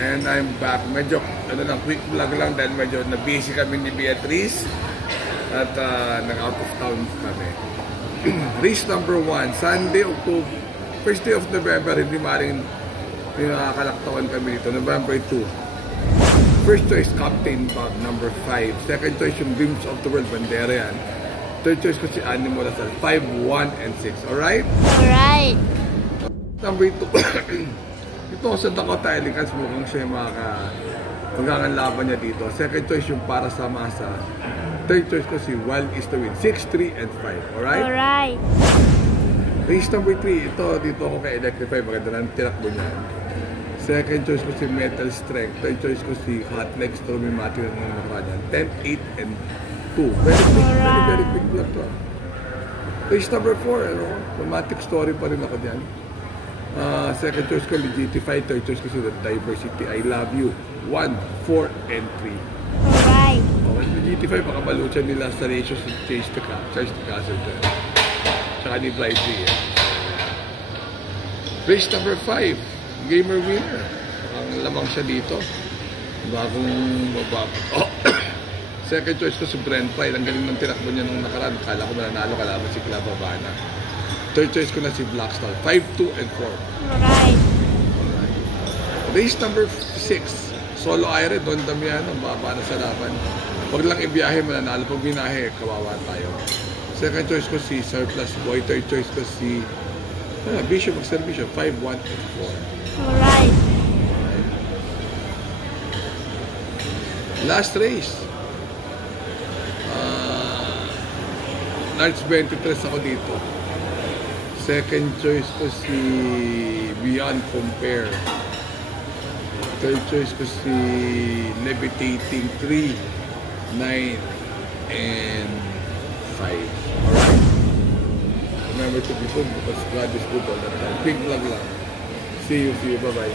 And I'm back. Medyo, quick vlog lang dahil medyo na-busy kami ni Beatrice. At nag-out of town kami. Race number 1, Sunday, October, first day of November, hindi maring nakakalaktawan kami dito. November 2. First choice, Captain Bob, number 5. Second choice, yung Dreams of the World, Bandera yan. Third choice ko si Animo Lasal, 5, 1, and 6. Alright? Alright. Number 2. Ito sa Dakota Elegance, mukhang siya yung magkakanlaban niya dito. Second choice yung para sa masa. Third choice ko si Wild is the Win, 6, 3, and 5. Alright? Alright. Race number 3, ito dito ako kay Electrify, maganda na tinakbo niyan. Second choice ko si Metal Strength. Third choice ko si Hot Legs, Stormy Matthew ng mukha niyan. 10, 8, and 2. Very big vlog to. Race number 4, romantic story pa rin ako diyan. Second choice ko Legitify. Third choice ko si The Diversity, I Love You, 1, 4, and 3. Alright. Okay, Legitify, baka maluchan nila sa ratio sa Chase the Castle dyan. Tsaka ni Fly 3. Race number 5, Gamer Winner. Ang lamang siya dito. Bagong mababa. Second choice ko si Brent Pride. Ang galing ng tinakbo niya nung nakaraan. Kala ko mananalo kalaban si Clavavana. Third choice ko na si Blackstar. 5, 2, and 4. Alright. Race number 6, Solo Aire, Don Damiano. Baba na sa laban. Huwag lang ibiyahe, mananalo. Pag binahe, kawawa tayo. Second choice ko si Surplus Boy. Third choice ko si Bishop of Servicio, 5, 1, and 4. Alright. Last race. Large 23 ako dito. Second choice ko si Beyond Compare. Third choice ko si Levitating 3, 9, and 5. Alright? Remember to be good because God is good all the time. Big vlog lang. See you. Bye-bye.